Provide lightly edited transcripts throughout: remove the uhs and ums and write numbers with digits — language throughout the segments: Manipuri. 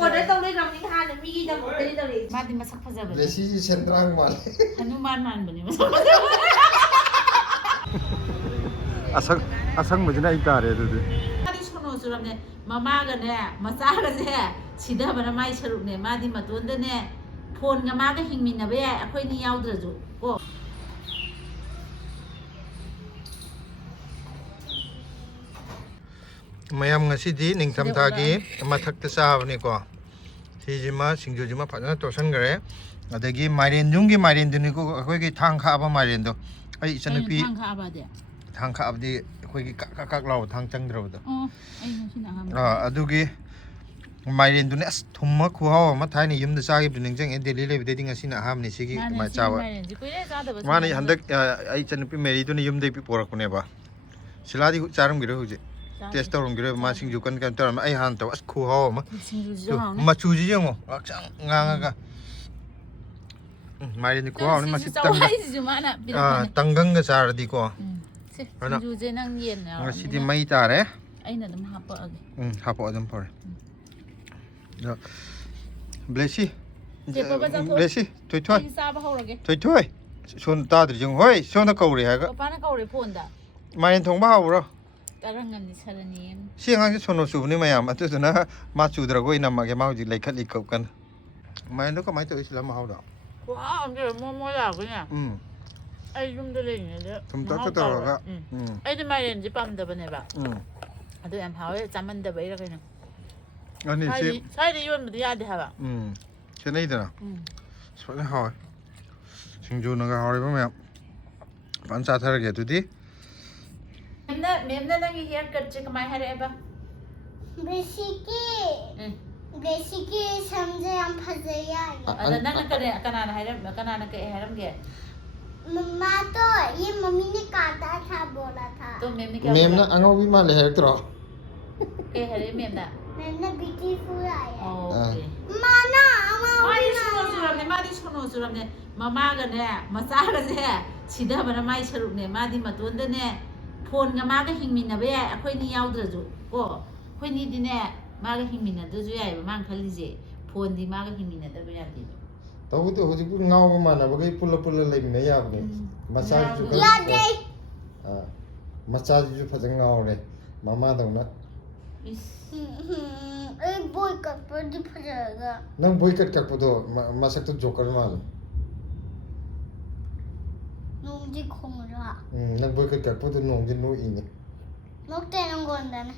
order tao lấy rong những hai là mi đâu đi đâu đi mà thì mà sắc phát giờ để xí xem trang mà Hanuman man bani mà asang mà cái ta đấy rồi mà đi sono suram ne mama ga ne macha ga ne sida bana mai sarup ne ma di matun da ne phone ga ma ga hingmin na be akhoi ni yaudra ju ko mayam ngasidi ningtham thagi mathak ta sabani ko sijima singjujima phajana tosan gare adagi mairen jungi mairen duni ko akhoi gi thang kha ba mairen do ai chanapi thang kha abdi akhoi gi kak law thang changdro do ai no sina adugi mairen duni as thumma khuhaw ma thaini yumda chagi buning jang delhi le biding asina hamni sigi ma chawa mani handak ai chanapi meri duni yumdai pi porak ne ba siladi charam giro huje test tawrong gire ma singju kan tar ai han taw as khu haw ma ma chu ji ngo akchang nga ga mai ni ko ni ma sit tang tangang ga sar di ko singju je nang yen na ma sidi mai tare ai na dum hapa ag hapa adam por blesi blesi toi toi sa ba hawrage toi toi son ta dri jong hoi son na kauri ha ga pa na kauri phone da mai thong ba haw Karangan sarani siang sono subni mayam atuna ma chudra go ina mage ma ji lekhat likop kan mai no ko mai to islam ma hawda wa am de mo la ko nya ai yum de le ni de tum ta ta ga ai de mai ren ji pam de bane ba adu am hawe chaman de bai ra kai na ani se sai de yon de ya de ha ba se nei da so na haw singju na ga haw ba mayam pan sa thar ge tu di Memna nang hair cut che kamai hare ba Basically samje am phajaya ada nang kana na hare kana na ke haram ge मम्मा तो ये मम्मी ने काटा था बोला था तो मेम ने क्या मेम ना अंगो भी माले है तो के हरे मेम ना मेम ने ब्यूटीफुल आया ओके माना मादी सुनो सुरम ने ममा गा ने मचा गा जे सिदा बना माई सरुप ने मादी मतोन दे ने फोन गा मा गा हिंगमिन ना बे अखोई नि याउद्र जु को अखोई नि दि ने मा गा हिंगमिन ना दु जु याय बा मान खली जे फोन दि मा गा हिंगमिन ना द बे यादि तब तो होजी पुर गांव में माना बगे पुल पुल ले में या बगे मसाज जो याद है मसाज जो फजंग गांव रे मामा दंगना ए बॉय कट पर दि फजागा नंग बॉय कट कट पदो मसक तो जोकर माल नोंग जी खोंगरा नंग बॉय कट कट पदो नोंग जी नो इने नोक ते नंग गोंदा ना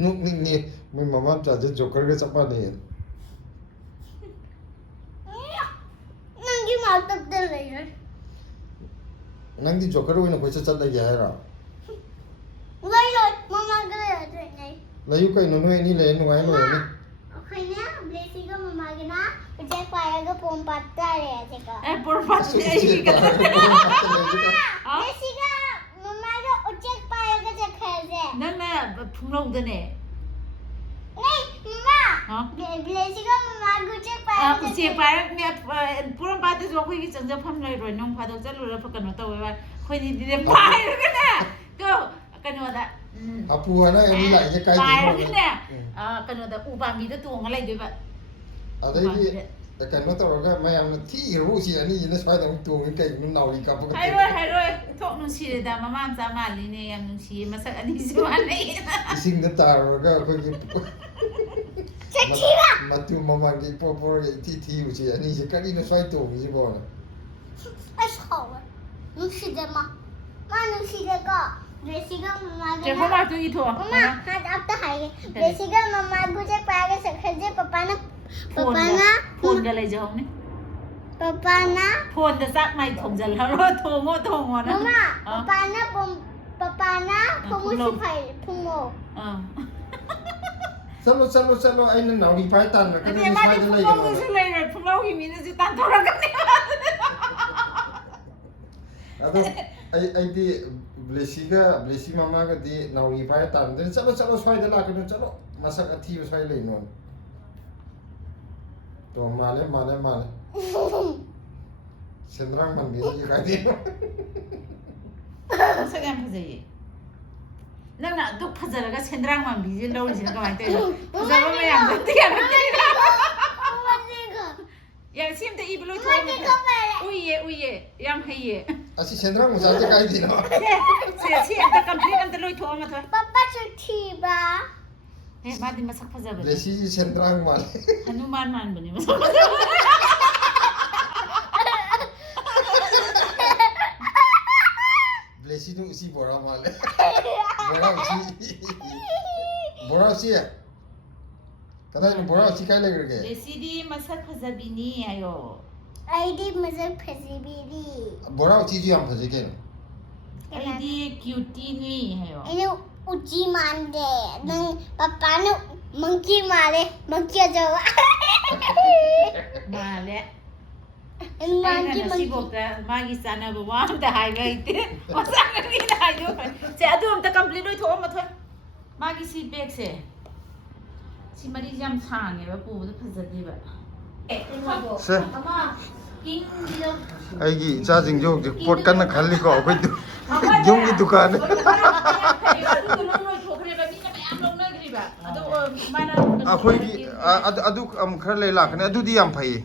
नोक नि मैं मामा चाजे जोकर के चपा नहीं नंगी मार तक दे रही है नंगी जोकर वो ना कोई चल लगे है रा वही है मम्मा गए थे नहीं लायु कहीं नो नहीं ले नो है नो है खैना ब्लेसी का मम्मा के ना जे पाएगा पोम पत्ता रे जेका ए पोम पत्ता रे जेका ब्लेसी का मम्मा का उचेक पाएगा जे खेजे नन ना फुंगलों दने नहीं मम्मा ब्लेसी का मम्मा गुचे पाएगा गुचे पाएगा मैं पोम पत्ता जो कोई की चंजा फम ले रोय नों फादो चलो रे फकन तो वे कोई नि दिने पाएगा ना तो कनो दा अpu है ना ये लाइ ये काई पाएगा ना कनो दा उपामी तो तोंग लाई दे बा अदे ये कनो तो रोगा मैं हमने थी रूसी अनि ये ना स्वाद हम तोंग कई नु नाउली का पकड़ हाय रोय थोक नु सी दा ममा चा माली ने यम नु सी मसक अनि सी वाले इसिंग द तार रोगा कोई चचीरा मतु ममा की पोपो थी थी उसी अनि ये कई नु स्वाद तोंग जी बोला अच्छा नु सी दे मा नु सी दे का ब्लेसी का मम्मा जे ममा तो ई थो मम्मा हाथ अब तो हाय ब्लेसी का मम्मा गुचे पाएगा से खेजे पापा ना फोन का ले जाओ ने पापा ना फोन द साक mai thong jal ha ro thongo na mama पापा ना फोमो सी फाइ फोमो चलो चलो चलो आई ना नाउली पाई तान में कने स्वाद ले फोमो से ले रे फोमो की मीने से तान थोड़ा करने अदो आई दी ब्लेसी मामा का दी नाउली पाई तान दे चलो चलो स्वाद ला के चलो मसक अथी स्वाद ले नो तो माले सेंद्रांग मन भी ये काय दे ꯃꯁꯛ ꯌꯥꯝ ꯐꯖꯩꯌꯦ ꯅꯪꯅ ꯑꯗꯨꯛ ꯐꯖꯔꯒ ꯁꯦꯟꯗ꯭ꯔꯥꯡ ꯃꯥꯟꯕꯤꯁꯦ ꯂꯧꯔꯤꯁꯤꯅ ꯀꯃꯥꯏꯅ ꯇꯧꯔꯤꯅꯣ ꯐꯖꯕ ꯃꯌꯥꯝꯗꯣ 야, 지금도 입을 놓고 우이에 우이에 양해에. 아시 샌드랑 무사제 가이디노. 제 지금도 컴플리트한테 놓고 오면 돼. Papa certiba. 에, 마디 마삭 파자버. 레시지 샌드랑 말. 하누만만 보니. 레시도 우시 보라 말래. 보라 우시. 그다음에 보라 우시 가이래 그러게. 레시디 마삭 파자비니 아요. ID mazal pesibidi. 보라 우시지 안 파지게. 아이디 큐티니 해요. Ini uji mande. Nang papa nu monkey mare. Monkey jawa. 말래. Monkey 아이가 monkey. 시복다 마기 싸나 뭐 아무도 하이가 있대. 마삭이 나요. 제 아두엄다 컴플리트 놓고 오면 돼. 마기 시백세. 시마리 좀 상해요. 부부도 파자디바. 세. 아마 킹지요. 아이기 이자징조 pot kanna khalli ko akhoi du yumgi dukan akhoi adu am khar le la khane adu di yam phai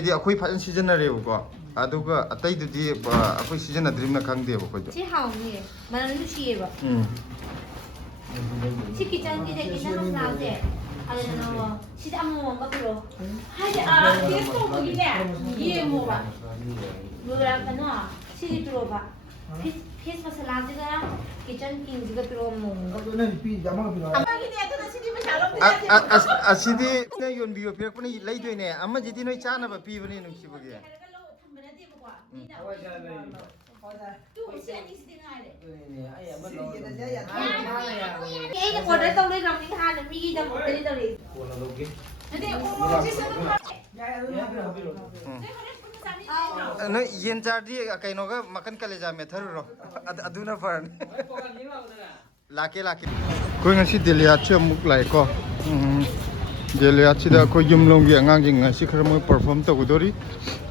di akhoi phan season re ko adu ga atai du di akhoi season adrim na khang de ba ko 지 하오니 만두 시에바 시키 짱기 되기 나는 나오제 아니는 시장 먹는 거 하지 이게 또 거기네 이해 뭐봐 뭐라 하나 시리 들어봐 피스 마살라지가 키친 킹지가 들어 먹는 거 그거는 비 자마 비라. 아마기 내한테 시집을 잘 없는데 asidi na yon bi pek pani lai doi ne amma jidi noi chana ba pi bani nu sibage cái quần đấy tao lấy lòng những hai là mi ra một cái đi no yen char di kaino ga makan kale ja me tharu ro aduna far lake ko ngasi delia che muk lai ko delia chi da ko yum long gi angang jing ngasi khar mo perform to gudori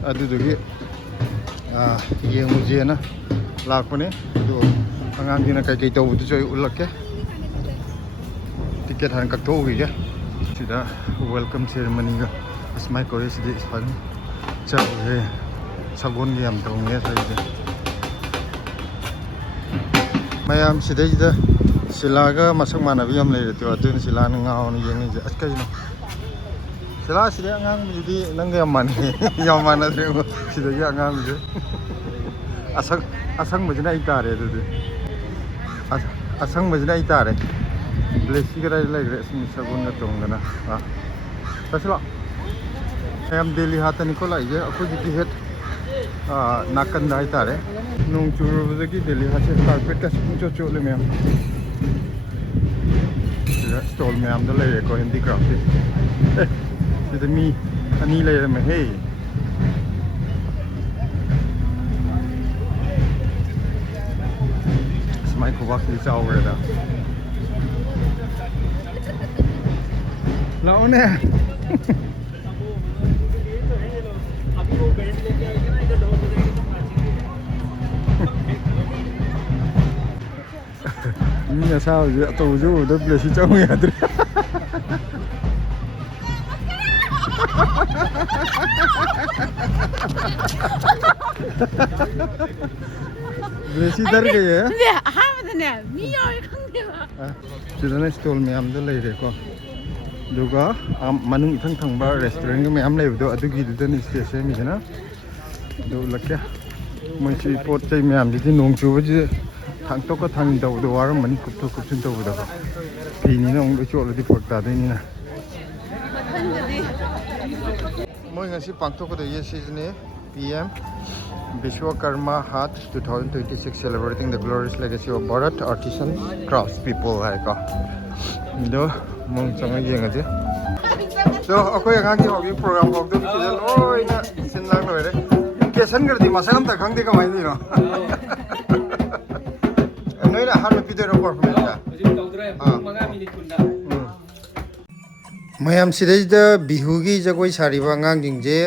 adu du gi yeng je na lak pane do angang gi na kai to bu choi ulak ke ticket han kak to gi ga sida welcome ceremony ga asmai ko is di fun cha he sagon gi am to nge sai de mayam sidai da silaga masak mana bi am le to adun sila na ngao ni yeng ni as kai no sila sida angang mi di nang ga man ya man na de sida ya angang de asang ma jina itare de asang ma jina itare blesi ga lai re sim sagon na tong na tasla am Delhi hata nikolai je akoi di het nakan dai tare nong churu de ki Delhi ha se carpet ka cho cho le mem stall mem da le ko handicraft se de mi ani le me hey smai ko wak ni chao re da lao ne Nhà sao vậy? Tàu du đất là chỉ trong nhà thôi. Vậy chỉ đợi cái gì? 근데 하면은 미역이 큰데요. 지난해 스톨 매암도 레이레고. 누가 만ung ithang ba restaurant ga 매암 레이도 아두기 두던 스테이션이잖아. 도 락야. 뭐지 pot chai 매암 지디 농 추버지 thang to ko thang do do war mani kup to kup chin to da pi ni nong do chol di pot ta de ni na moi ngasi pang to ko de ye season PM Vishwakarma Hath 2026 celebrating the glorious legacy of Bharat artisan crafts people hai ka do mong chang ye nga je so akoi nga ki hobi program hok do ki loi na sin lang loi re kesan gar di masam ta khang de ka mai ni no noira haru pidero performance mayam sidai da bihu gi jagoi sariba ngang jing je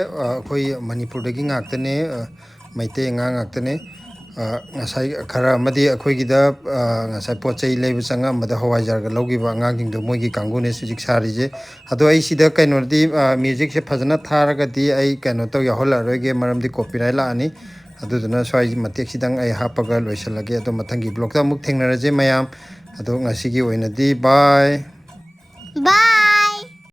khoi manipur da gi ngak tane maite ngang ngak tane ngасai khara amadi akhogida ngasai pochai leibu changa amada hawaijar ga logiba angang do moigi kangune sujik sari je ado ai sida kaino di music se phajana tharaga di ai kaino to yahola roge maram di copyright la ani ado duna swai matek sidang ai hapaga loisalage ado mathangi blog ta muk thengnaraje mayam ado ngasigi oina di bye Bye.